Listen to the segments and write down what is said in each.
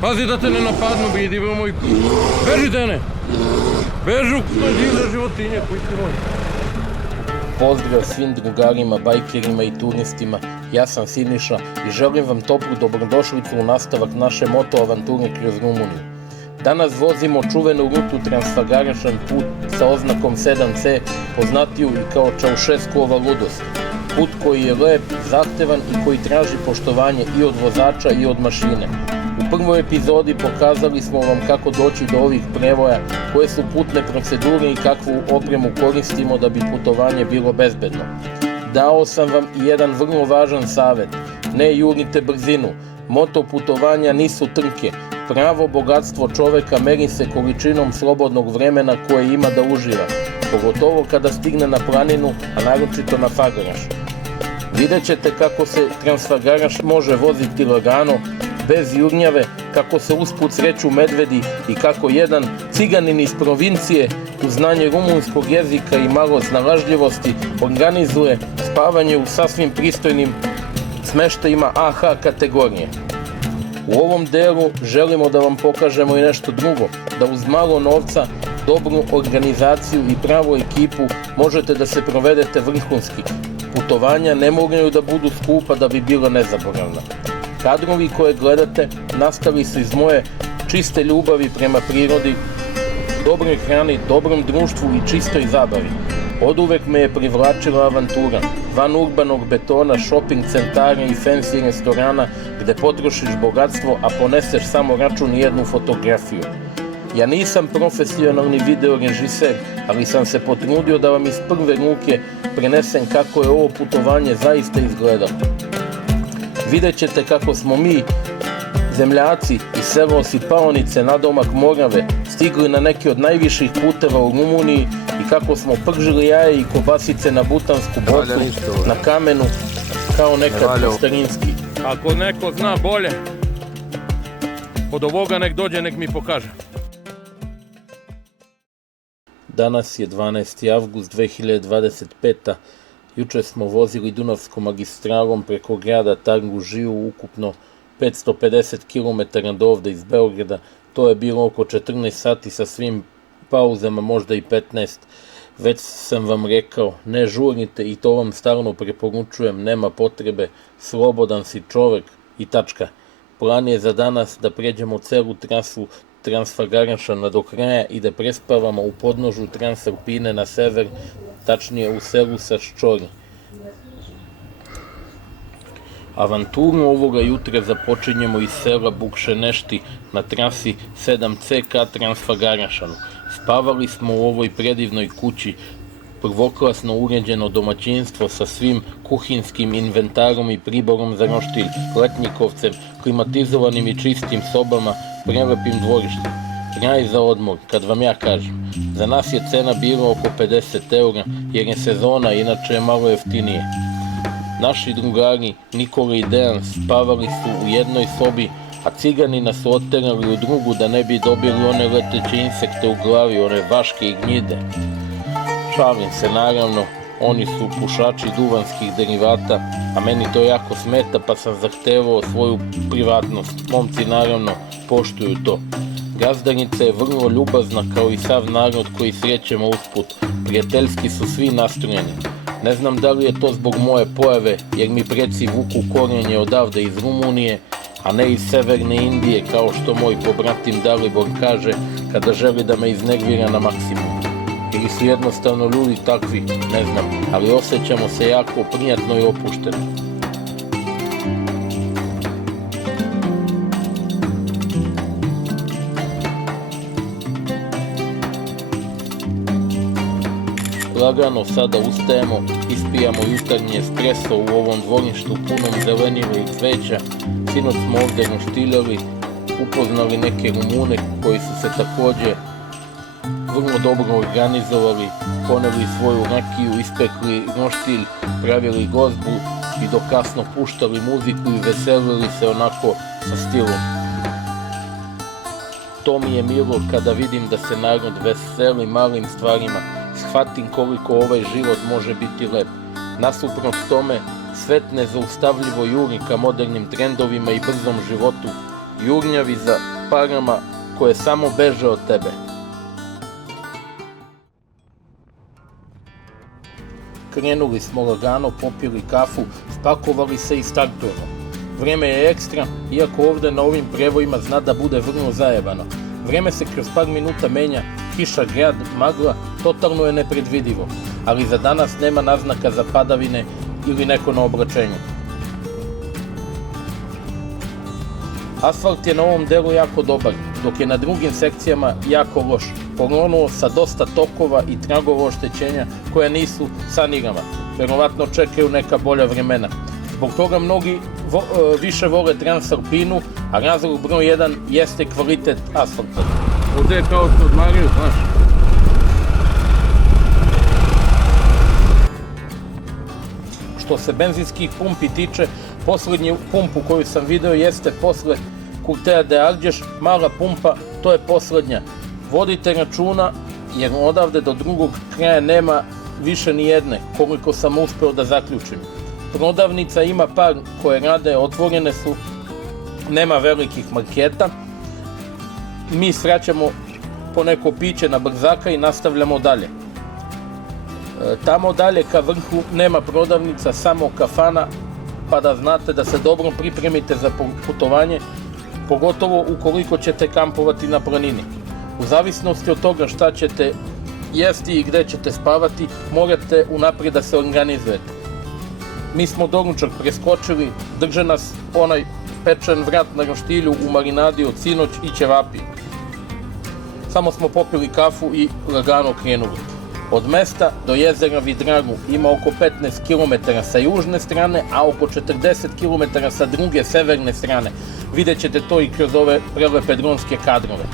Pazi da te ne napadnu, vidi moj. Beži Dene! Bežu, divne životinje, koji ti moj. Pozdrav svim drugarima, bajkerima i turistima, ja sam Siniša i želim vam toplu dobrodošlicu u nastavak naše moto avanture kroz Rumuniju. Danas vozimo čuvenu rutu Transfagarašan put sa oznakom 7C, poznatiju i kao Čaušeskova ludost. Put koji je lep, zahtevan i koji traži poštovanje i od vozača i od mašine. U prvoj epizodi pokazali smo vam kako doći do ovih prevoja, koje su putne procedure i kakvu opremu koristimo da bi putovanje bilo bezbedno. Dao sam vam i jedan vrlo važan savjet. Ne jurite brzinu. Moto putovanja nisu trke. Pravo bogatstvo čoveka meri se količinom slobodnog vremena koje ima da uživa, pogotovo kada stigne na planinu, a naročito na Fagaraš. Vidjet ćete kako se Transfagaraš može voziti lagano, bez jurnjave, kako se usput sreću medvedi i kako jedan ciganin iz provincije uz znanje rumunskog jezika i malo snalažljivosti organizuje spavanje u sasvim pristojnim smeštajima AH kategorije. U ovom delu želimo da vam pokažemo i nešto drugo, da uz malo novca, dobru organizaciju i pravu ekipu možete da se provedete vrhunski. Putovanja ne moraju da budu skupa da bi bila nezaboravna. Kadrovi koje gledate nastali su iz moje čiste ljubavi prema prirodi, dobroj hrani, dobrom društvu i čistoj zabavi. Oduvek me je privlačila avantura, van urbanog betona, shopping centara i fancy restorana gde potrošiš bogatstvo, a poneseš samo račun i jednu fotografiju. Ja nisam profesionalni videorežiser, ali sam se potrudio da vam iz prve ruke prenesem kako je ovo putovanje zaista izgledalo. Vidjet ćete kako smo mi, zemljaci iz sela Osipaonice nadomak Morave, stigli na neki od najviših puteva u Rumuniji i kako smo pržili jaje i kobasice na butansku bocu, na kamenu, kao nekad po starinski. Ako neko zna bolje, od ovoga nek dođe, nek mi pokaže. Danas je 12. avgust 2025. Juče smo vozili Dunavskom magistralom preko grada Targu-Žiu ukupno 550 km do ovde iz Beograda. To je bilo oko 14 sati sa svim pauzama, možda i 15. Već sam vam rekao, ne žurnite i to vam stalno preporučujem, nema potrebe, slobodan si čovek i tačka. Plan je za danas da pređemo celu trasu Transfagarašana do kraja i da prespavamo u podnožju Transalpine na sever, tačnije u selu Saščori. Avanturu ovoga jutra započinjemo iz sela Bukšenešti na trasi 7C ka Transfagarašanu. Spavali smo u ovoj predivnoj kući, prvoklasno uređeno domaćinstvo sa svim kuhinskim inventarom i priborom za roštilj, letnjikovcem, klimatizovanim i čistim sobama, prelepim dvorištem. Kraj za odmor, kad vam ja kažem. Za nas je cena bila oko 50 eura, jer je sezona, inače je malo jeftinije. Naši drugari, Nikola i Dejan, spavali su u jednoj sobi, a ciganina su oterali u drugu da ne bi dobili one leteće insekte u glavi, one vaške i gnjide. Šalim se, naravno, oni su pušači duvanskih derivata, a meni to jako smeta, pa sam zahtevao svoju privatnost. Momci, naravno, poštuju to. Gazdanica je vrlo ljubazna, kao i sav narod koji srećemo usput. Prijateljski su svi nastrojeni. Ne znam da li je to zbog moje pojave, jer mi preci vuku korijenje odavde iz Rumunije, a ne iz severne Indije, kao što moj pobratim Dalibor kaže kada želi da me iznervira na maksimum. Ili su jednostavno ljudi takvi, ne znam, ali osjećamo se jako prijatno i opušteno. Lagano sada ustajemo, ispijamo jutarnji espresso u ovom dvorištu punom zelenila i cveća. Sinoć smo ovde roštiljali, upoznali neke Rumune koji su se takođe vrlo dobro organizovali, poneli svoju rakiju, ispekli roštilj, pravili gozbu i do kasno puštali muziku i veselili se onako sa stilom. To mi je milo kada vidim da se narod veseli malim stvarima, shvatim koliko ovaj život može biti lep. Nasuprot tome, svet nezaustavljivo juri ka modernim trendovima i brzom životu, jurnjavi za parama koje samo beže od tebe. Krenuli smo lagano, popili kafu, spakovali se i startujemo. Vreme je ekstra, iako ovde na ovim prevojima zna da bude vrlo zajebano. Vreme se kroz par minuta menja, kiša, grad, magla, totalno je nepredvidivo, ali za danas nema naznaka za padavine ili neko na obraćenju. Asfalt je na ovom delu jako dobar, dok je na drugim sekcijama jako loš, poglonuo sa dosta tokova i tragova oštećenja koja nisu sanirana. Verovatno čekaju neka bolja vremena. Zbog toga mnogi više vole Transalpinu, a razlog broj 1 jeste kvalitet asfalta. Ovdje je kao što odmaraju, znaš. Što se benzinskih pumpi tiče, poslednju pumpu koju sam video jeste posle Curtea de Argeș, mala pumpa, to je poslednja. Vodite računa jer odavde do drugog kraja nema više ni jedne, koliko sam uspeo da zaključim. Prodavnica ima par koje rade, otvorene su, nema velikih marketa. Mi svraćamo po neko piće na brzaka i nastavljamo dalje. Tamo dalje ka vrhu nema prodavnica, samo kafana, pa da znate da se dobro pripremite za putovanje, pogotovo ukoliko ćete kampovati na planini. U zavisnosti od toga šta ćete jesti i gde ćete spavati, morate unaprijed da se organizujete. Mi smo doručak preskočili, drže nas onaj pečen vrat na roštilju u marinadi od sinoć i ćevapi. Samo smo popili kafu i lagano krenuli. Od mesta do jezera Vidragu ima oko 15 km sa južne strane, a oko 40 km sa druge severne strane. Vidjet ćete to i kroz ove prelepe dronske kadrove.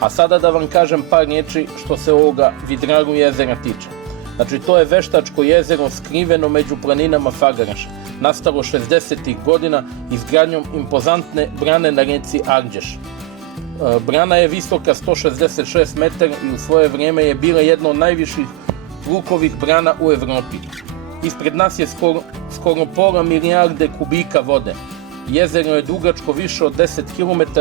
A sada da vam kažem par riječi što se ovoga Vidragu jezera tiče. Znači, to je veštačko jezero skriveno među planinama Fagaraša, nastalo 60. godina izgradnjom impozantne brane na reci Argeș. Brana je visoka 166 metara i u svoje vrijeme je bila jedna od najviših lukovih brana u Evropi. Ispred nas je skoro pola milijarde kubika vode. Jezero je dugačko više od 10 km,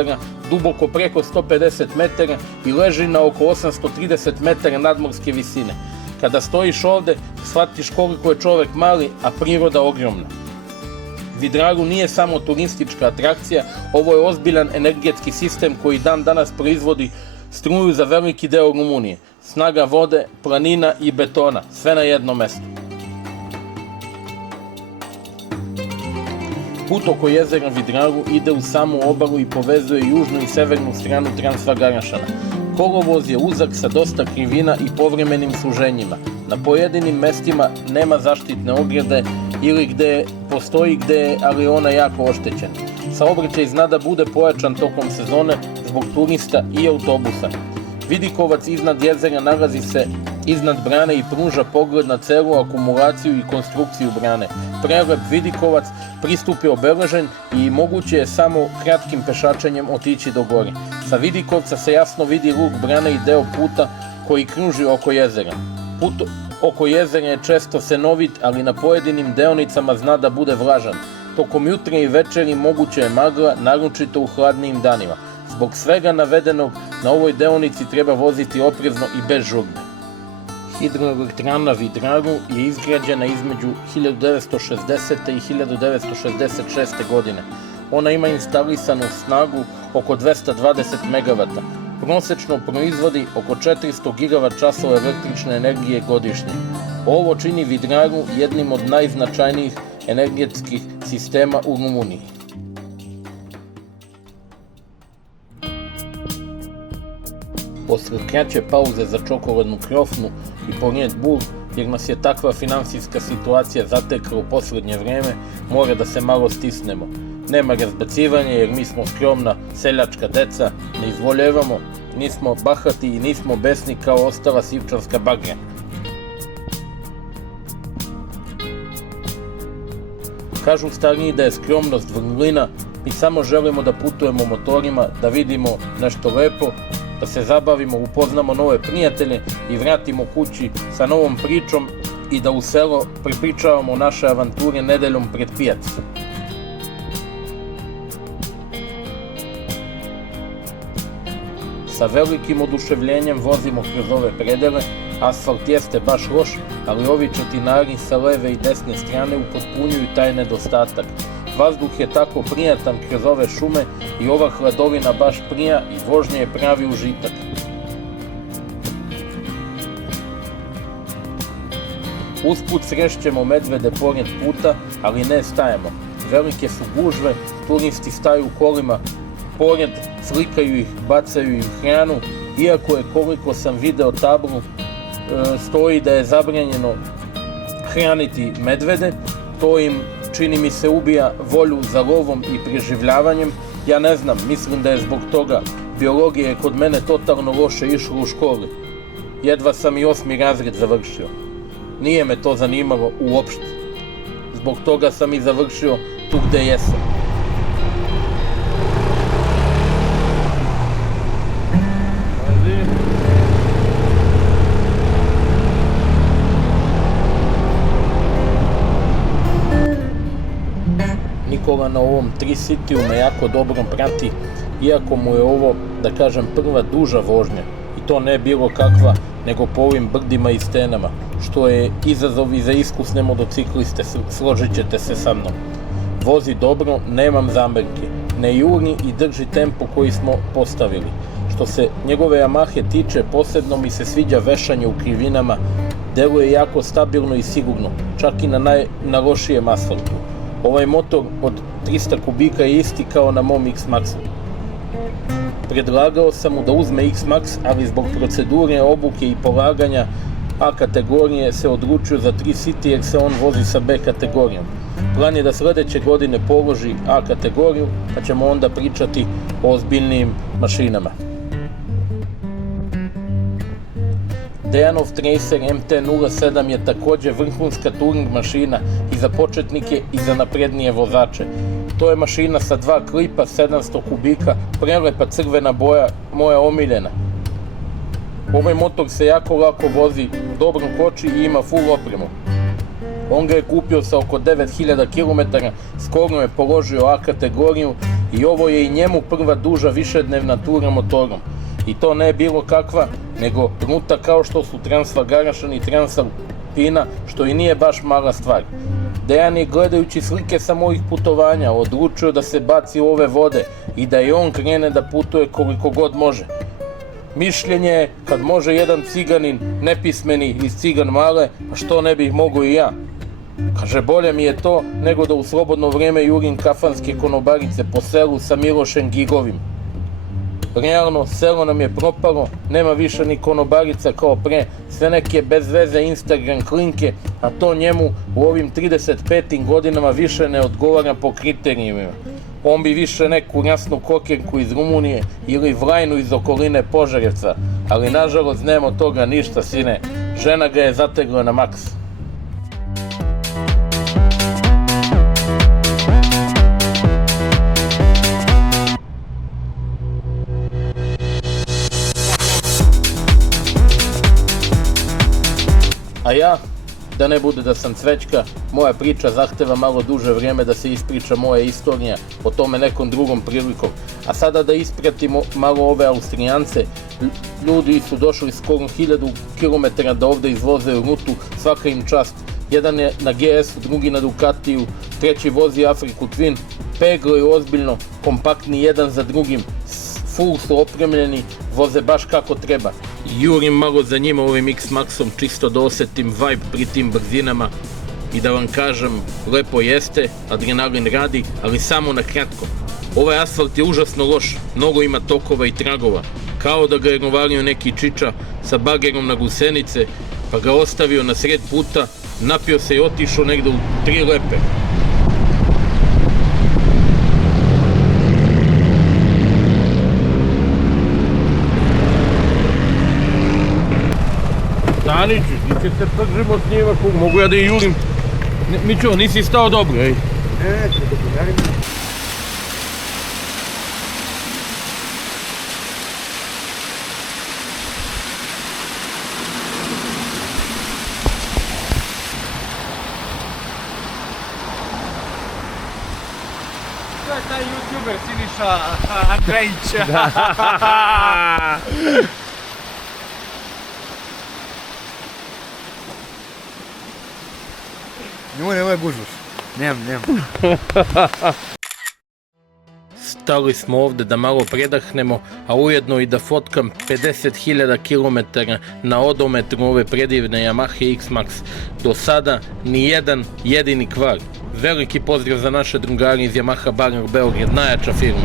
duboko preko 150 metara i leži na oko 830 metara nadmorske visine. Kada stojiš ovde, shvatiš koliko je čovek mali, a priroda ogromna. Vidragu nije samo turistička atrakcija, ovo je ozbiljan energetski sistem koji dan danas proizvodi struju za veliki deo Rumunije. Snaga vode, planina i betona, sve na jednom mestu. Put oko jezera Vidragu ide u samu obalu i povezuje južnu i severnu stranu Transfagarašana. Kolovoz je uzak sa dosta krivina i povremenim suženjima. Na pojedinim mestima nema zaštitne ograde ili gde postoji ali je ona jako oštećena. Saobraćaj zna da bude pojačan tokom sezone zbog turista i autobusa. Vidikovac iznad jezera nalazi se iznad brane i pruža pogled na celu akumulaciju i konstrukciju brane. Prelep Vidikovac pristup je obeležen i moguće je samo kratkim pešačenjem otići do gore. Sa Vidikovca se jasno vidi luk brane i deo puta koji kruži oko jezera. Put oko jezera je često senovit, ali na pojedinim deonicama zna da bude vlažan. Tokom jutra i večeri moguće je magla, naročito u hladnijim danima. Zbog svega navedenog, na ovoj deonici treba voziti oprezno i bez žurbe. Hidroelektrana Vidragu je izgrađena između 1960. i 1966. godine. Ona ima instalisanu snagu oko 220 MW. Prosečno proizvodi oko 400 GWh električne energije godišnje. Ovo čini Vidragu jednim od najznačajnijih energetskih sistema u Rumuniji. Posle kraće pauze za čokoladnu krofnu i po Red Bull, jer nas je takva finansijska situacija zatekla u poslednje vreme, mora da se malo stisnemo. Nema razbacivanja jer mi smo skromna seljačka deca, ne izvoljevamo, nismo bahati i nismo besni kao ostala sivčanska bagra. Kažu stariji da je skromnost vrlina, mi samo želimo da putujemo motorima, da vidimo nešto lepo, da se zabavimo, upoznamo nove prijatelje i vratimo kući sa novom pričom i da u selo prepričavamo naše avanture nedeljom pred pijac. Sa velikim oduševljenjem vozimo kroz ove predele, asfalt jeste baš loš, ali ovi četinari sa leve i desne strane upotpunjuju taj nedostatak. Vazduh je tako prijatan kroz ove šume i ova hladovina baš prija i vožnje je pravi užitak. Usput srešćemo medvede pored puta, ali ne stajemo. Velike su gužve, turisti staju kolima pored, slikaju ih, bacaju im hranu, iako je, koliko sam video tablu, stoji da je zabranjeno hraniti medvede. To im, čini mi se, ubija volju za lovom i preživljavanjem. Ja ne znam, mislim da je zbog toga biologija kod mene totalno loše išla u školi. Jedva sam i 8. razred završio. Nije me to zanimalo uopšte. Zbog toga sam i završio tu gde jesam. Nikola na ovom Tri-Cityu me jako dobro prati, iako mu je ovo, da kažem, prva duža vožnja. I to ne bilo kakva, nego po ovim brdima i stenama, što je izazov i za iskusne motocikliste, složit ćete se sa mnom. Vozi dobro, nemam zamerke, ne juri i drži tempo koji smo postavili. Što se njegove Yamahe tiče, posebno mi se sviđa vešanje u krivinama, deluje jako stabilno i sigurno, čak i na lošijem asfaltu. Ovaj motor od 300 kubika je isti kao na mom X-Maxu. Predlagao sam mu da uzme X-Max, ali zbog procedure, obuke i polaganja A kategorije se odlučio za Tri-City jer se on vozi sa B kategorijom. Plan je da sledeće godine položi A kategoriju, pa ćemo onda pričati o ozbiljnijim mašinama. Dejanov Tracer MT-07 je takođe vrhunska touring mašina i za početnike i za naprednije vozače. To je mašina sa 2 klipa, 700 kubika, prelepa crvena boja, moja omiljena. Ovaj motor se jako lako vozi, dobro koči i ima full opremu. On ga je kupio sa oko 9000 km, skoro je položio A kategoriju i ovo je i njemu prva duža višednevna tura motorom. I to ne bilo kakva, nego ruta kao što su Transfagarašan i Transalpina, što i nije baš mala stvar. Dejan je, gledajući slike sa mojih putovanja, odlučio da se baci u ove vode i da i on krene da putuje koliko god može. Mišljenje je, kad može jedan ciganin, nepismeni iz Cigan Male, a što ne bih mogao i ja. Kaže, bolje mi je to nego da u slobodno vreme jurim kafanske konobarice po selu sa Milošem Gigovim. Realno, selo nam je propalo, nema više ni konobarica kao pre, sve neke bez veze Instagram klinke, a to njemu u ovim 35. godinama više ne odgovara po kriterijima. On bi više neku rasnu kokerku iz Rumunije ili Vlajnu iz okoline Požarevca, ali nažalost nema od toga ništa, sine. Žena ga je zategla na maks. A ja, da ne bude da sam cvećka, moja priča zahteva malo duže vrijeme da se ispriča moja istorija, o tome nekom drugom prilikom. A sada da ispratimo malo ove Austrijance. Ljudi su došli skoro 1000 km da ovde izvoze rutu, svaka im čast. Jedan je na GS-u, drugi na Ducatiju, treći vozi Afriku Twin, peglaju ozbiljno, kompaktni jedan za drugim, full su opremljeni, voze baš kako treba. Jurim malo za njima ovim X-Maxom, čisto da osetim vibe pri tim brzinama i da vam kažem, lepo jeste, adrenalin radi, ali samo na kratko. Ovaj asfalt je užasno loš, mnogo ima tokova i tragova, kao da ga je novario neki čiča sa bagerom na gusenice, pa ga ostavio na sred puta, napio se i otišao negde u 3 lepe. Staniću, ti će se pržimo s njima, mogu ja da i jurim. Mićo, nisi stao dobro, ej. To je taj youtuber Siniša Andrejić. Nemoj gužuš. Nemam. Stali smo ovde da malo predahnemo, a ujedno i da fotkam 50.000 km na odometru ove predivne Yamaha X-Max. Do sada ni jedan jedini kvar. Veliki pozdrav za naše drugari iz Yamaha Barner Beograd, najjača firma.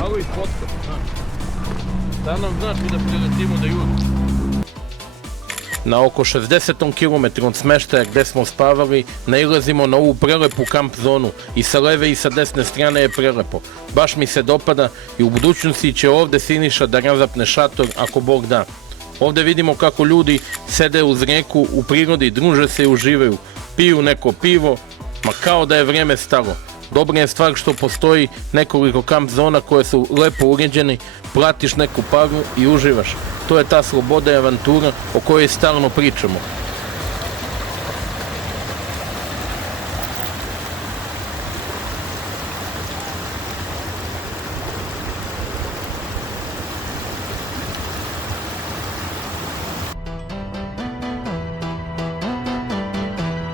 Malo ih fotkam, da nam znaš mi da priletimo da jutro. Na oko 60 km od smeštaja gde smo spavali, nailazimo na ovu prelepu kamp zonu i sa leve i sa desne strane je prelepo. Baš mi se dopada i u budućnosti će ovde Siniša da razapne šator ako Bog da. Ovde vidimo kako ljudi sede uz reku u prirodi, druže se i uživaju, piju neko pivo, ma kao da je vreme stalo. Dobra je stvar što postoji nekoliko kamp zona koje su lepo uređene, platiš neku paru i uživaš. To je ta sloboda i avantura o kojoj stalno pričamo.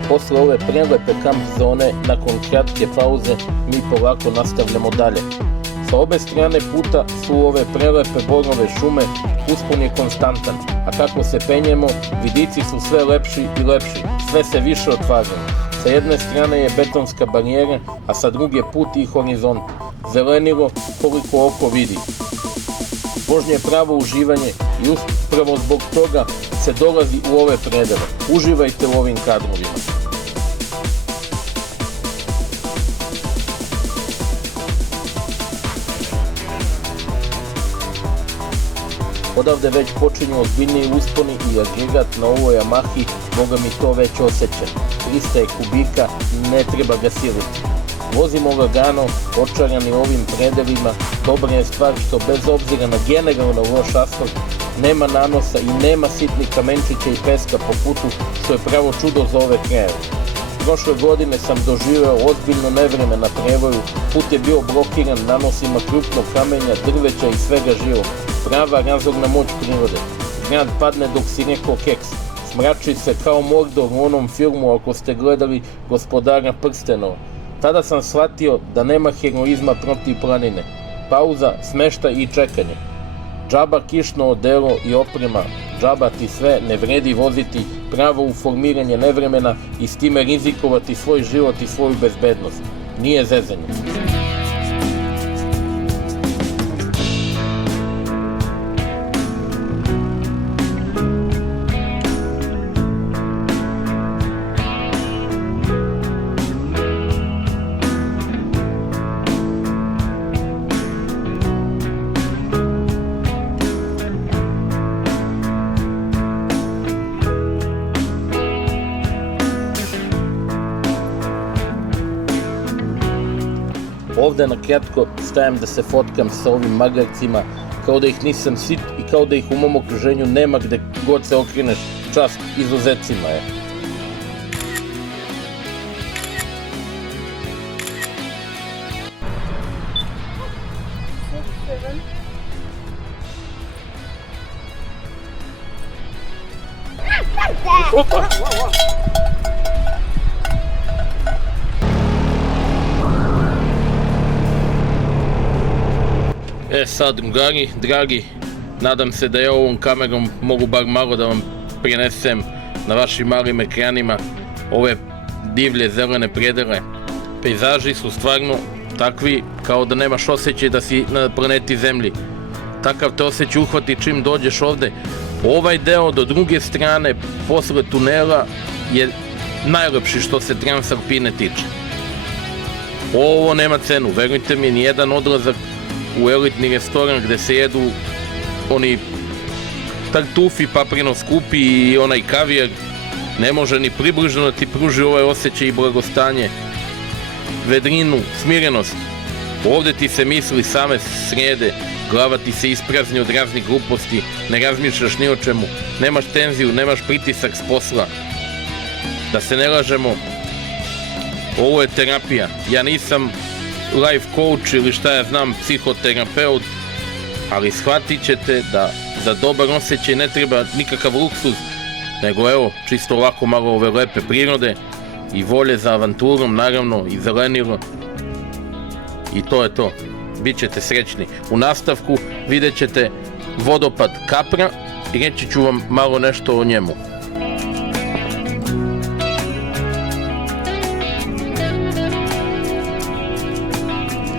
Posle ove prelepe kamp zone, nakon kratke pauze, mi polako nastavljamo dalje. Sa obe strane puta su ove prelepe borove šume, uspon je konstantan, a kako se penjemo, vidici su sve lepši i lepši, sve se više otvaraju. Sa jedne strane je betonska barijera, a sa druge put i horizont. Zelenilo koliko oko vidi. Vožnja je pravo uživanje i upravo zbog toga se dolazi u ove predele. Uživajte u ovim kadrovima. Odavde već počinju ozbiljniji usponi i agregat na ovoj Yamahi, Boga mi to već osjeća. 300 je kubika, ne treba ga siliti. Vozimo lagano, očarani ovim predelima, dobra je stvar što bez obzira na generalno loš asfalt, nema nanosa i nema sitnih kamenčića i peska po putu, što je pravo čudo za ove krajeve. Prošle godine sam doživeo ozbiljno nevreme na prevoju, put je bio blokiran nanosima krupnog kamenja, drveća i svega živog. Prava razorna moć prirode. Grad padne dok si rekao keks. Smrači se kao Mordor u onom filmu ako ste gledali Gospodara prstenova. Tada sam shvatio da nema heroizma protiv planine. Pauza, smeštaj i čekanje. Džaba kišno odelo i oprema, džaba ti sve, ne vredi voziti pravo u formiranje nevremena i s time rizikovati svoj život i svoju bezbednost. Nije zezanje. Ovde na kratko stajem da se fotkam sa ovim magarcima, kao da ih nisam sit i kao da ih u mom okruženju nema gde god se okreneš, čast izuzecima je. Opa! Sad, drugari, dragi, nadam se da ja ovom kamerom mogu bar malo da vam prinesem na vašim malim ekranima ove divlje zelene predele. Pejzaži su stvarno takvi kao da nemaš osjećaj da si na planeti Zemlji. Takav te osjećaj uhvati čim dođeš ovde. Ovaj deo do druge strane, posle tunela, je najlepši što se Transalpine tiče. Ovo nema cenu, verujte mi, nijedan odlazak u elitni restoran gde se jedu oni tartufi paprino skupi i onaj kavijar ne može ni približno da ti pruži ovaj osjećaj i blagostanje, vedrinu, smirenost. Ovde ti se misli same srede, glava ti se isprazni od raznih gluposti, ne razmišljaš ni o čemu, nemaš tenziju, nemaš pritisak s posla. Da se ne lažemo, ovo je terapija. Ja nisam life coach ili šta ja znam, psihoterapeut, ali shvatit ćete da za dobar osjećaj ne treba nikakav luksuz, nego evo, čisto ovako malo ove lepe prirode i volje za avanturom, naravno, i zelenilo. I to je to. Bićete srećni. U nastavku vidjet ćete vodopad Kapra i reći ću vam malo nešto o njemu.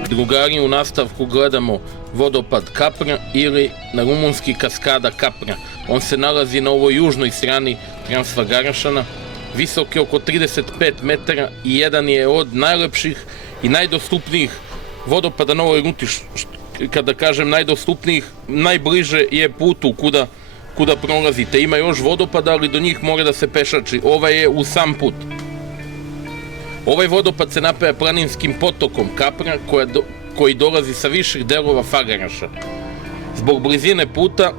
Drugari, u nastavku gledamo vodopad Kapra ili na rumunski kaskada Kapra. On se nalazi na ovoj južnoj strani Transfagarašana, visok je oko 35 metara i jedan je od najlepših i najdostupnijih vodopada na ovoj ruti. Kada kažem najdostupnijih, najbliže je putu kuda prolazite. Ima još vodopada, ali do njih mora da se pešači. Ovaj je u sam put. Ovaj vodopad se napaja planinskim potokom Kapra koji dolazi sa viših delova Fagaraša. Zbog blizine puta,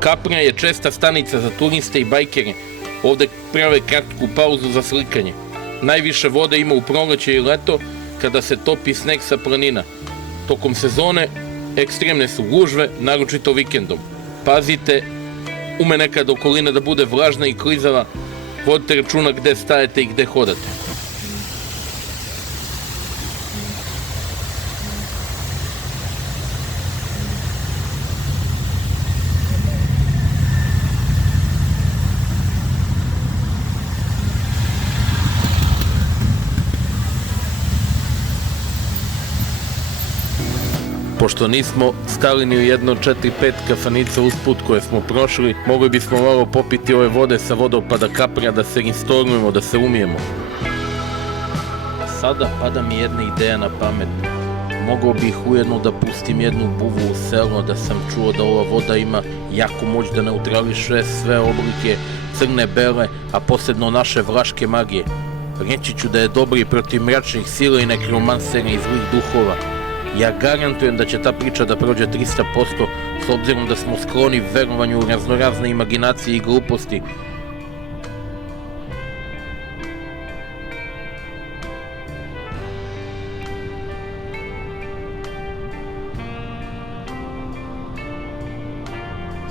Kapra je česta stanica za turiste i bajkere. Ovde prave kratku pauzu za slikanje. Najviše vode ima u proleće i leto kada se topi sneg sa planina. Tokom sezone ekstremne su gužve, naročito vikendom. Pazite, ume nekad okolina da bude vlažna i klizava, vodite računa gde stajete i gde hodate. Pošto nismo stali ni u jedno 4-5 kafanica usput koje smo prošli, mogli bismo malo popiti ove vode sa vodopada Kapra da se instorujemo, da se umijemo. Sada pada mi jedna ideja na pamet. Mogao bih ujedno da pustim jednu buvu u selo, da sam čuo da ova voda ima jaku moć da neutrališe sve oblike crne, bele, a posebno naše vlaške magije. Reći ću da je dobra i protiv mračnih sila i nekromansera i zlih duhova. Ja garantujem da će ta priča da prođe 300%, s obzirom da smo skloni verovanju u raznorazne imaginacije i gluposti.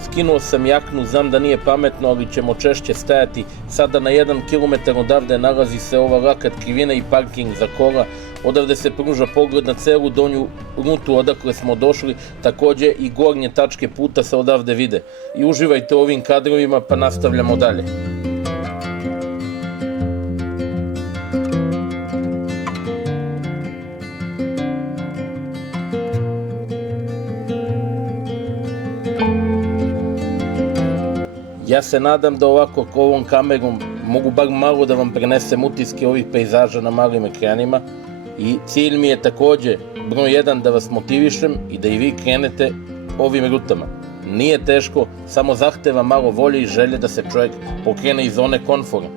Skinuo sam jaknu, znam da nije pametno, ali ćemo češće stajati. Sada na 1 kilometar odavde nalazi se ova laka krivina i parking za kola. Odavde se pruža pogled na celu donju rutu odakle smo došli, takođe i gornje tačke puta se odavde vide. I uživajte u ovim kadrovima, pa nastavljamo dalje. Ja se nadam da ovako ovom kamerom mogu bar malo da vam prenesem utiske ovih pejzaža na malim ekranima i cilj mi je takođe broj 1 da vas motivišem i da i vi krenete ovim rutama. Nije teško, samo zahteva malo volje i želje da se čovjek pokrene iz zone komfora.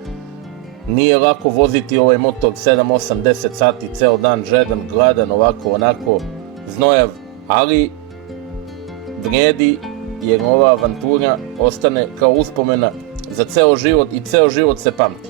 Nije lako voziti ovaj moto od 7, 8, 10 sati, ceo dan žedan, gladan, ovako, onako, znojav, ali vredi jer ova avantura ostane kao uspomena za ceo život i ceo život se pamti.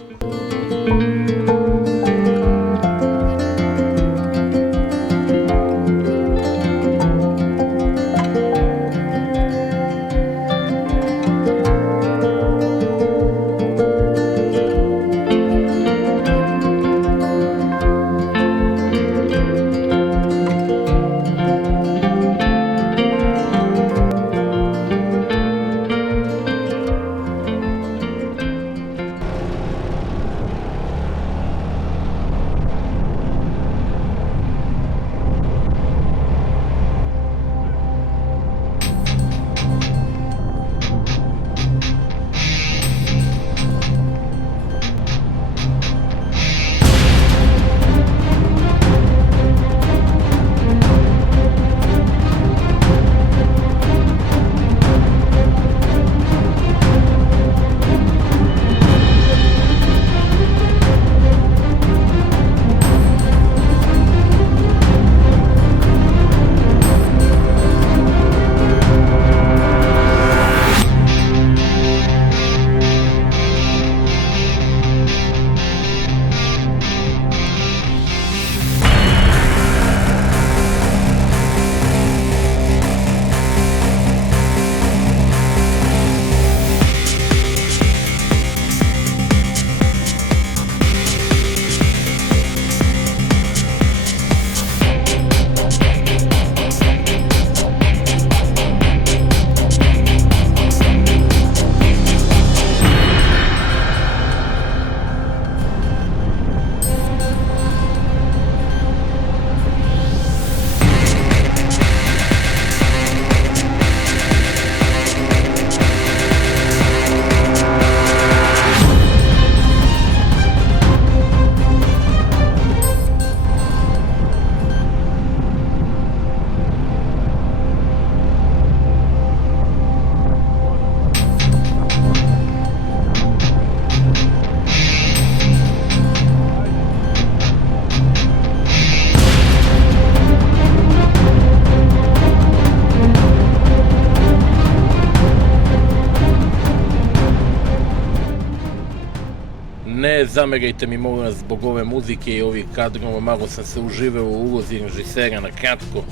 Ne zamerajte mi molim vas zbog ove muzike i ovih kadrova, malo sam se uživao u ulozi režisera na kratko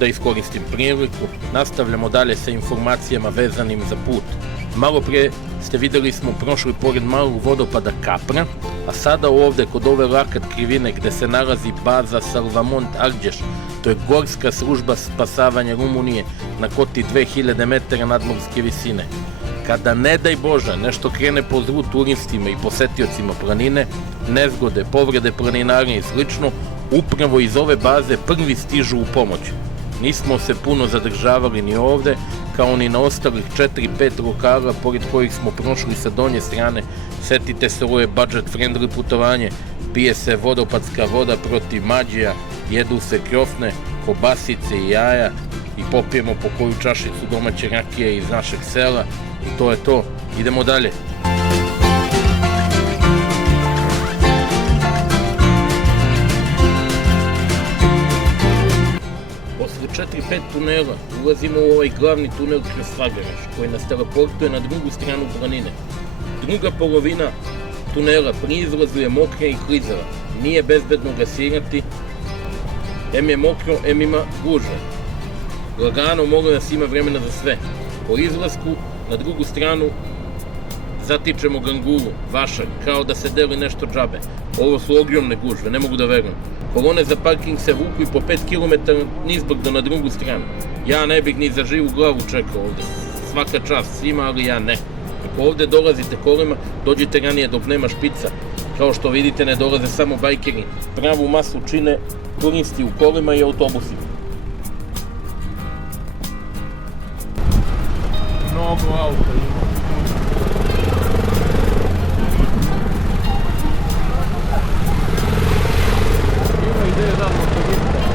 da iskoristim priliku. Nastavljamo dalje sa informacijama vezanim za put. Malo pre ste videli smo prošli pored malog vodopada Kapra, a sada ovde kod ove lakat krivine gde se nalazi baza Salvamont Arđeš, to je gorska služba spasavanja Rumunije na koti 2000 metara nadmorske visine. Kada, ne daj Bože, nešto krene po zlu turistima i posetiocima planine, nezgode, povrede planinara i slično, upravo iz ove baze prvi stižu u pomoć. Nismo se puno zadržavali ni ovde, kao ni na ostalih 4-5 lokala pored kojih smo prošli sa donje strane. Setite se, ovo je budget-friendly putovanje, pije se vodopadska voda protiv mađija, jedu se krofne, kobasice i jaja i popijemo po koju čašicu domaće rakije iz našeg sela i to je to. Idemo dalje. Posle 4-5 tunela ulazimo u ovaj glavni tunel kroz Fagaraš, koji nas teleportuje na drugu stranu planine. Druga polovina tunela pri izlazu je mokra i klizava. Nije bezbedno ga svirati, em je mokro, em ima gužve. Lagano, molim vas, ima vremena za sve. Po izlasku na drugu stranu zatičemo ganguru, vašak, kao da se deli nešto džabe. Ovo su ogromne gužve, ne mogu da verujem. Kolone za parking se vuku i po 5 km nizbrdo na drugu stranu. Ja ne bih ni za živu glavu čekao ovde. Svaka čast svima, ali ja ne. Ako ovde dolazite kolima, dođite ranije dok nema špica. Kao što vidite, ne dolaze samo bajkeri. Pravu masu čine turisti u kolima i autobusima. Mnogo auta ima. Ima ideje da motorista.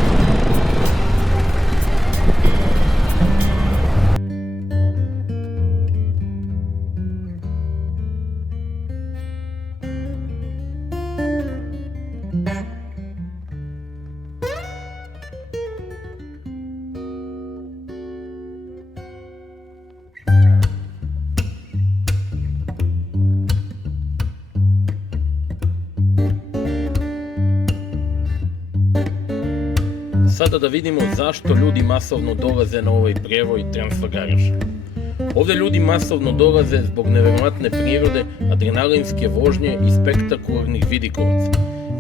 Sada da vidimo zašto ljudi masovno dolaze na ovaj prevoj Transfagaraša. Ovde ljudi masovno dolaze zbog neverovatne prirode, adrenalinske vožnje i spektakularnih vidikovaca.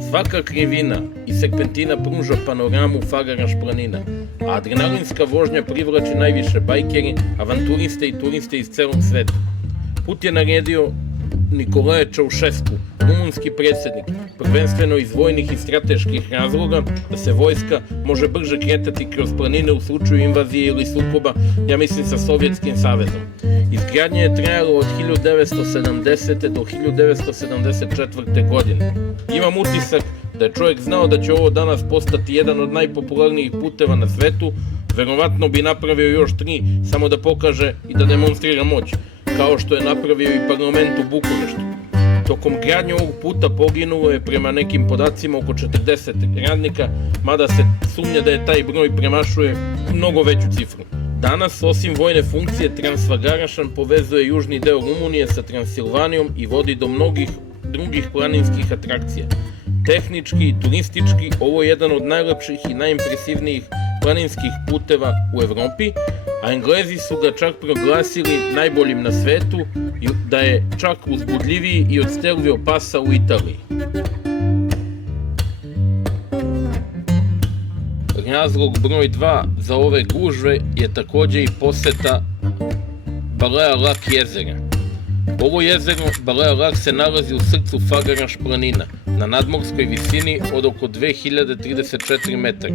Svaka krivina i serpentina pruža panoramu Fagaraš planina, a adrenalinska vožnja privlači najviše bajkeri, avanturiste i turiste iz celog sveta. Put je naredio Nicolae Ceausescu, rumunski predsjednik, prvenstveno iz vojnih i strateških razloga, da se vojska može brže kretati kroz planine u slučaju invazije ili sukoba, ja mislim, sa Sovjetskim savezom. Izgradnja je trajala od 1970. do 1974. godine. Imam utisak da je čovjek znao da će ovo danas postati jedan od najpopularnijih puteva na svetu, verovatno bi napravio još 3, samo da pokaže i da demonstrira moć, kao što je napravio i parlament u Bukureštu. Tokom gradnje ovog puta poginulo je prema nekim podacima oko 40 radnika, mada se sumnja da je taj broj premašuje mnogo veću cifru. Danas, osim vojne funkcije, Transfagarašan povezuje južni deo Rumunije sa Transilvanijom i vodi do mnogih drugih planinskih atrakcija. Tehnički i turistički, ovo je jedan od najlepših i najimpresivnijih planinskih puteva u Evropi, a Englezi su ga čak proglasili najboljim na svetu i da je čak uzbudljiviji i od Stelvio pasa u Italiji. Razlog broj 2 za ove gužve je takođe i poseta Balea Lak jezera. Ovo jezero Balea Lak se nalazi u srcu Fagaraš planina, na nadmorskoj visini od oko 2034 metara.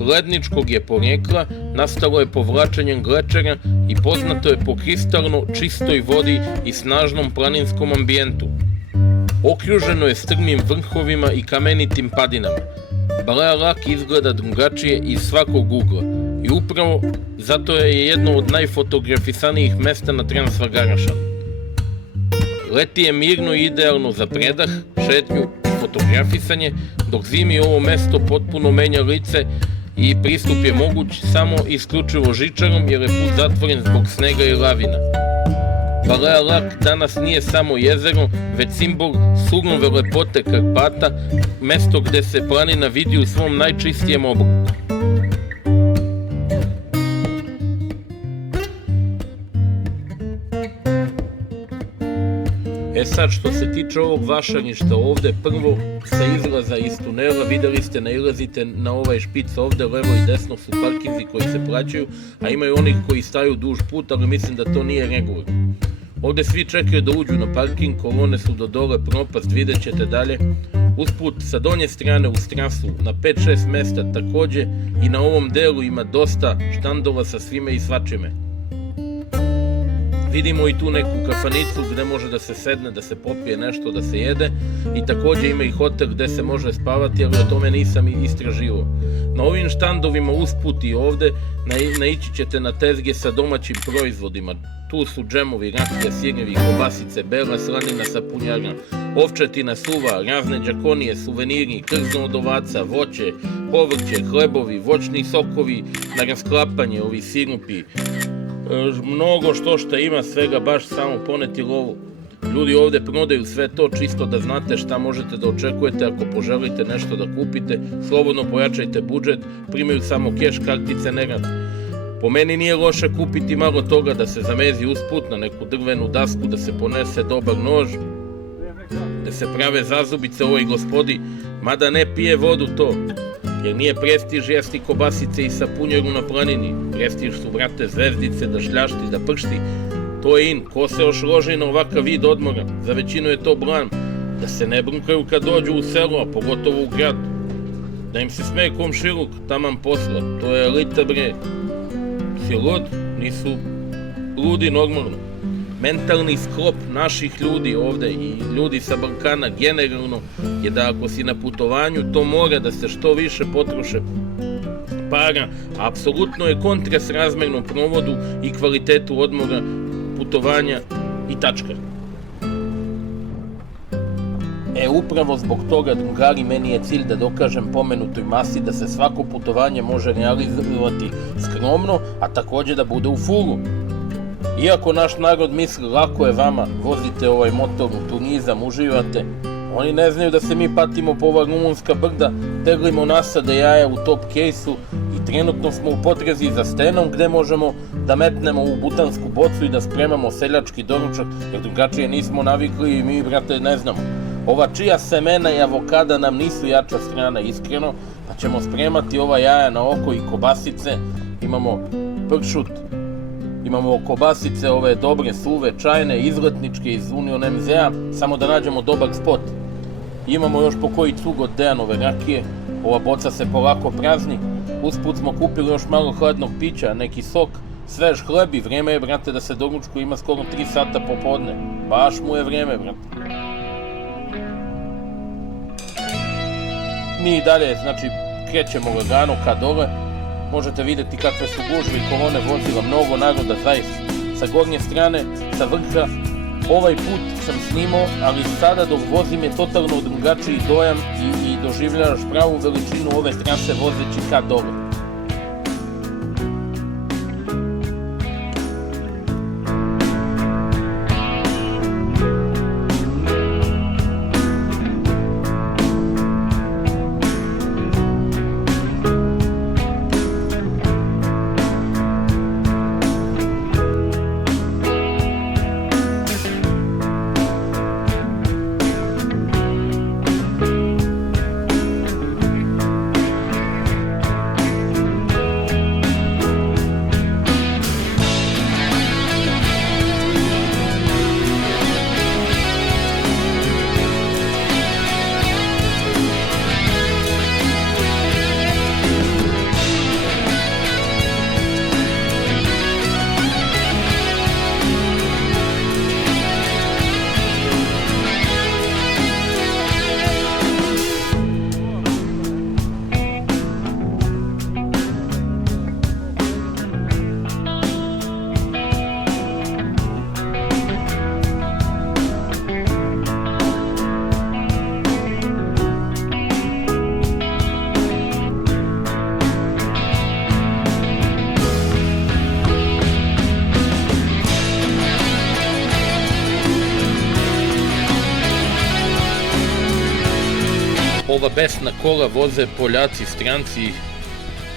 Ledničkog je porijekla, nastalo je povlačenjem glečera i poznato je po kristalno čistoj vodi i snažnom planinskom ambijentu. Okruženo je strmim vrhovima i kamenitim padinama. Balea Lak izgleda drugačije iz svakog ugla i upravo zato je jedno od najfotografisanijih mesta na Transfagarašanu. Leti je mirno i idealno za predah, šetnju i fotografisanje, dok zimi ovo mesto potpuno menja lice i pristup je moguć samo isključivo žičarom jer je put zatvoren zbog snega i lavina. Valea Lak danas nije samo jezero, već simbol surove lepote Karpata, mesto gde se planina vidi u svom najčistijem obliku. E sad, što se tiče ovog vašarišta ovde, prvo sa izlaza iz tunela, videli ste, nailazite na ovaj špic ovde, levo i desno su parkinzi koji se plaćaju, a imaju onih koji staju duž puta, ali mislim da to nije regularno. Ovde svi čekaju da uđu na parking, kolone su do dole, propast, vidjet ćete dalje. Usput, sa donje strane uz trasu, na 5-6 mesta takođe, i na ovom delu ima dosta štandova sa svime i svačime. Vidimo i tu neku kafanicu gde može da se sedne, da se popije nešto, da se jede, i takođe ima i hotel gde se može spavati, ali o tome nisam istraživao. Na ovim štandovima usput i ovde naići ćete na tezge sa domaćim proizvodima. Tu su džemovi, rakija, sirnjevi, kobasice, bela slanina sa punjarna, ovčetina suva, razne džakonije, suveniri, krzno od ovaca, voće, povrće, hlebovi, voćni sokovi na rasklapanje, ovi sirupi, mnogo što ima, svega baš samo poneti lovu. Ljudi ovde prodaju sve to, čisto da znate šta možete da očekujete ako poželite nešto da kupite. Slobodno pojačajte budžet, primaju samo keš, kartice ne rade. Po meni nije loše kupiti malo toga, da se zamezi usput na neku drvenu dasku, da se ponese dobar nož, da se prave zazubice ovoj gospodi, mada ne pije vodu to, jer nije prestiž jesti kobasice i sapunjeru na planini. Prestiž su, brate, zvezdice, da šljašti, da pršti. To je in. Ko se još loži na ovakav vid odmora? Za većinu je to blam. Da se ne brunkaju kad dođu u selo, a pogotovo u grad. Da im se smeje komšiluk, taman posla. To je elita, bre. Si lud? Nisu ludi normalno. Mentalni sklop naših ljudi ovde i ljudi sa Balkana generalno je da ako si na putovanju, to mora da se što više potroše para, a apsolutno je kontresrazmerno provodu i kvalitetu odmora, putovanja i tačka. Upravo zbog toga, drugari, meni je cilj da dokažem pomenutoj masi da se svako putovanje može realizovati skromno, a takođe da bude u fulu. Iako naš narod misli lako je vama, vozite ovaj motorni turizam, uživate, oni ne znaju da se mi patimo po ova rumunska brda, teglimo nasade jaja u top kejsu i trenutno smo u potrezi za stenom gde možemo da metnemo u butansku bocu i da spremamo seljački doručak, jer drugačije nismo navikli i mi, brate, ne znamo. Ova čija semena i avokada nam nisu jača strana, iskreno, pa ćemo spremati ova jaja na oko i kobasice, imamo pršut, imamo kobasice ove dobre, suve, čajne, izletničke iz Union MZ-a, samo da nađemo dobar spot. Imamo još po koji cug od Dejanove rakije, ova boca se polako prazni, usput smo kupili još malo hladnog pića, neki sok, svež hleb i vreme je, brate, da se doručku, ima skoro 3 sata popodne. Baš mu je vreme, brate. Mi i dalje, znači, krećemo lagano ka dole. Možete vidjeti kakve su gužve i kolone vozila, mnogo naroda zaista. Sa gornje strane, sa vrha, ovaj put sam snimao, ali sada dok vozim je totalno drugačiji dojam i doživljavaš pravu veličinu ove trase vozeći ka dole. ova besna kola voze Poljaci, stranci.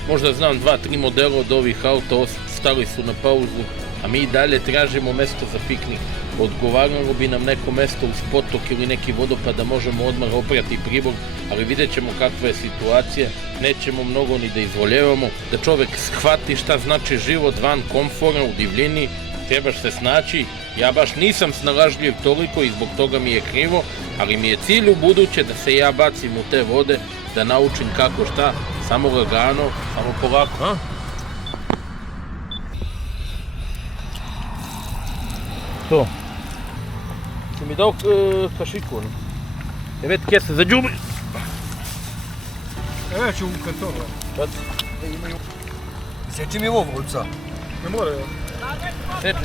Možda znam 2-3 modela od ovih auta, stali su na pauzu, a mi i dalje tražimo mesto za piknik. Odgovaralo bi nam neko mesto uz potok ili neki vodopad da možemo odmah oprati Pribor, ali vidjet ćemo kakva je situacija, nećemo mnogo ni da izvoljevamo, da čovek shvati šta znači život van komfora u divljini, trebaš se snaći. Ja baš nisam snalažljiv toliko i zbog toga mi je krivo, ali mi je cilj u buduće da se ja bacim u te vode, da naučim kako šta, samo lagano, samo polako, a? To. Si mi dao kašiku, no? Evet, kese za džubre. Evo ću u kartonu. Sad. Seči mi ovo vruca. Ne mora, ja. Seči.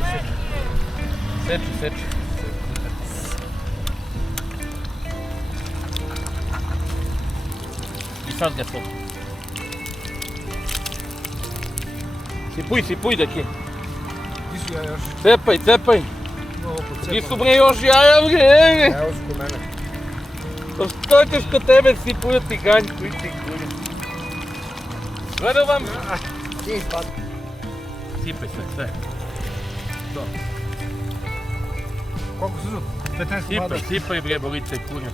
I sad ga to. Sipuj, deki. Ti su ja još. Cepaj. Ovo pocepam. Ti su bre još jaja, bre. Evo su kod mene. Pa što ćeš kod tebe sipujati ganjku i ti kulje? Gledam vam. Ti ispad. Sipaj sve. To. Koliko su? 15 komada. Sipaj bre, bolice i kulje.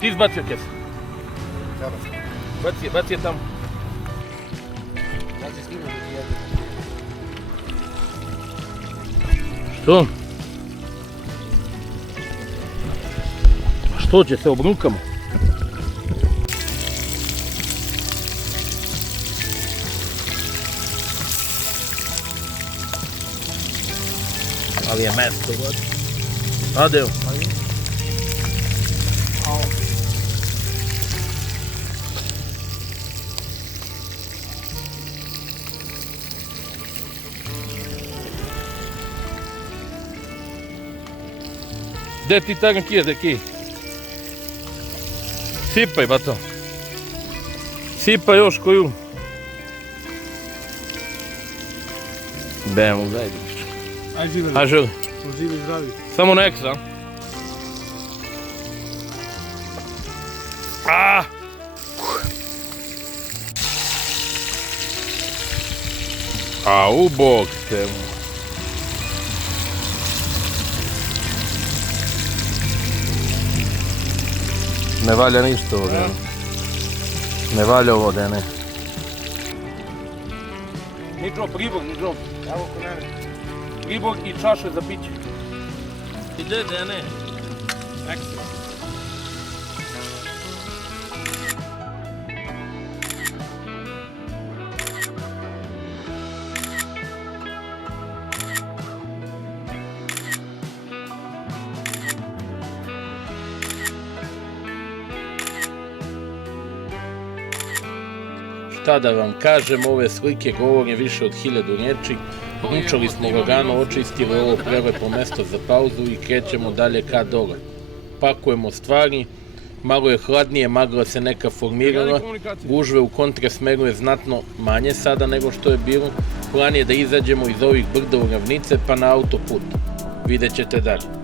Ti izbacio kesu. Baci je tamo. Ja ću skinuti ti jednu. Što? Što će se obrukamo? Ali je mesto, god. Adeo. Gde ti ta rakija, deki? Sipaj, bato. Sipaj još koju. Bemo, daj diš. Aj živeli. A želi. Smo živi i zdravi. Samo na eksa. A u bog te mu. Ne valja ništa ovo, Dene. Ne valja ovo, Dene. Ničo, Pribor, ničo. Evo kod mene. Pribor i čaše za piće. Ide, Dene. Ekstra. Šta da vam kažem, ove slike govore više od 1000 riječi. Ručali smo lagano, očistili ovo prelepo mesto za pauzu i krećemo dalje ka dole. Pakujemo stvari, malo je hladnije, magla se neka formirala, gužve u kontrasmeru je znatno manje sada nego što je bilo. Plan je da izađemo iz ovih brda u ravnice pa na autoput. Vidjet ćete dalje.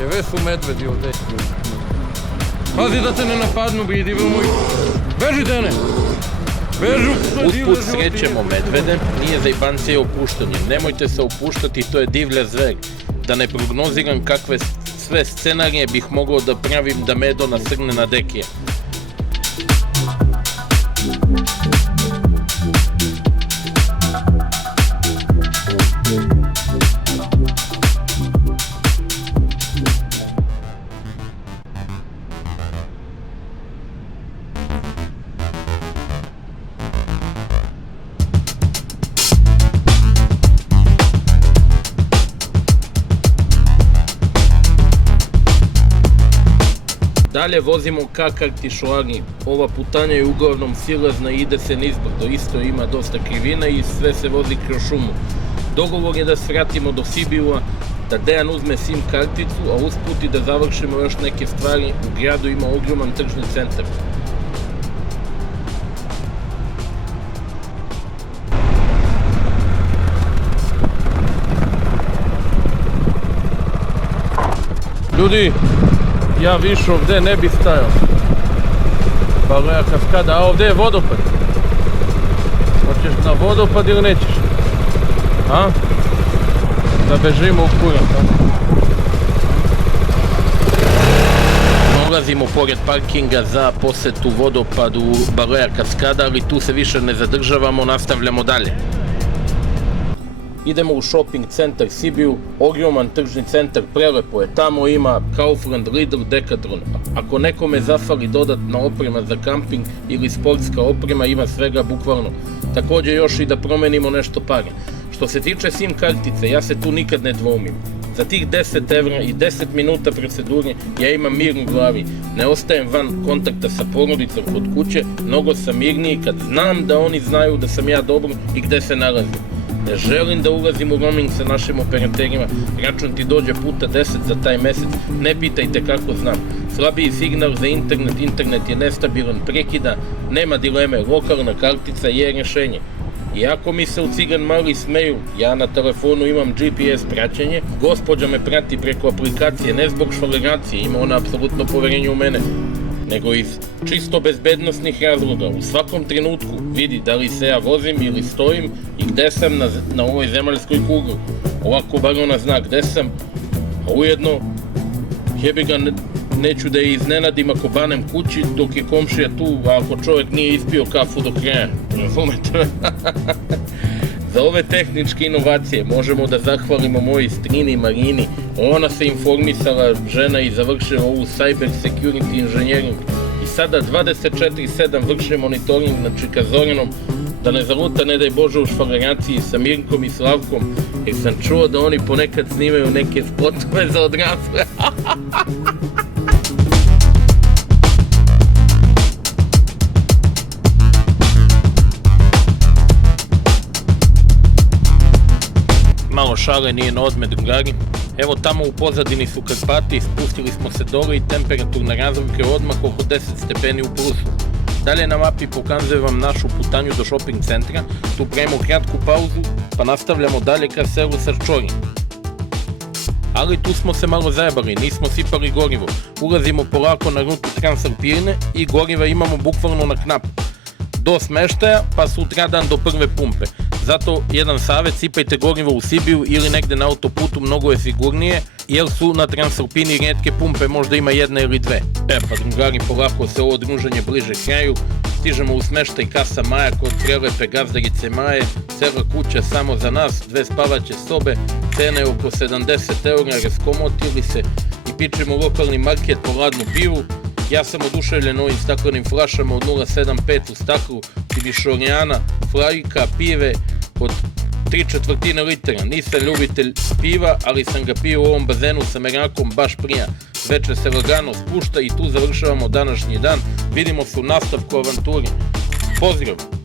Eve su medvedi ovdje. Pazi da te ne napadnu, vidi, moj. Beži, Dene! Bežu! Usput srećemo medvede, nije zajbancije opuštanje. Nemojte se opuštati, to je divlja zver. Da ne prognoziram kakve sve scenarije bih mogao da pravim da medo nasrne na dekije. Dalje vozimo ka Kartišoari. Ova putanja je uglavnom silazna i ide se nizbrdo, isto ima dosta krivina i sve se vozi kroz šumu. Dogovor je da svratimo do Sibiua, da Dejan uzme SIM karticu, a usput i da završimo još neke stvari. U gradu ima ogroman tržni centar. Ljudi, ja više ovdje ne bi stajao. Baloja kaskada, a ovdje je vodopad. Hoćeš na vodopad ili nećeš? A? Da bežimo u kurac, a? Prolazimo pored parkinga za posetu vodopadu Baloja kaskada, ali tu se više ne zadržavamo, nastavljamo dalje. Idemo u shopping centar Sibiu, ogroman tržni centar, prelepo je, tamo ima Kaufland, Lidl, Decathlon. Ako nekome zafali dodatna oprema za kamping ili sportska oprema, ima svega bukvalno. Također još i da promenimo nešto pare. Što se tiče SIM kartice, ja se tu nikad ne dvoumim. Za tih 10 evra i 10 minuta procedure ja imam mir u glavi. Ne ostajem van kontakta sa porodicom kod kuće, mnogo sam mirniji kad znam da oni znaju da sam ja dobro i gde se nalazim. Ne želim da ulazim u roaming sa našim operaterima, račun ti dođe puta 10 za taj mesec, ne pitajte kako znam. Slabiji signal za internet je nestabilan, prekida, nema dileme, lokalna kartica je rješenje. Iako mi se u Cigan Mali smeju, ja na telefonu imam GPS praćenje, gospođa me prati preko aplikacije, ne zbog švaleracije, ima ona apsolutno poverenje u mene, nego iz čisto bezbednostnih razloga. U svakom trenutku vidi da li se ja vozim ili stojim i gde sam na ovoj zemaljskoj kugli. Ovako bar ona zna gde sam, a ujedno jebi ga neću da je iznenadim ako banem kući dok je komšija tu, a ako čovjek nije ispio kafu do kraja. Razumete? Za ove tehničke inovacije možemo da zahvalimo moji strini Marini. Ona se informisala, žena, i završila ovu cyber security engineering. I sada 24/7 vrše monitoring nad Čikazoranom, da ne zaluta, ne daj Bože, u švaleraciji sa Mirkom i Slavkom, jer sam čuo da oni ponekad snimaju neke spotove za odrasle. Malo šale nije na odmet, drugari. Evo tamo u pozadini su Karpati, spustili smo se dole i temperaturna razlika je odmah oko 10 stepeni u plusu. Dalje na mapi pokazujem vam našu putanju do shopping centra, tu pravimo kratku pauzu pa nastavljamo dalje ka selu Sarčori. Ali tu smo se malo zajebali, nismo sipali gorivo. Ulazimo polako na rutu Transalpine i goriva imamo bukvalno na knap. Do smeštaja pa sutradan do prve pumpe. Zato jedan savjet, sipajte gorivo u Sibiu ili negde na autoputu, mnogo je sigurnije, jer su na Transalpini rijetke pumpe, možda ima jedna ili dve. Pa drugari, polako se ovo druženje bliže kraju, stižemo u smeštaj Casa Maja kod prelepe gazdarice Maje, cela kuća samo za nas, 2 spavaće sobe, cene oko 70 eura, raskomotili se i pičemo lokalni market po ladnu pivu. Ja sam oduševljen ovim staklenim flašama od 0,75 u staklu, Timišorijana, flajka, pive od 3/4 litra. Nisam ljubitelj piva, ali sam ga pio u ovom bazenu sa merakom, baš prija. Veče se lagano spušta i tu završavamo današnji dan. Vidimo se u nastavku avanturi. Pozdrav!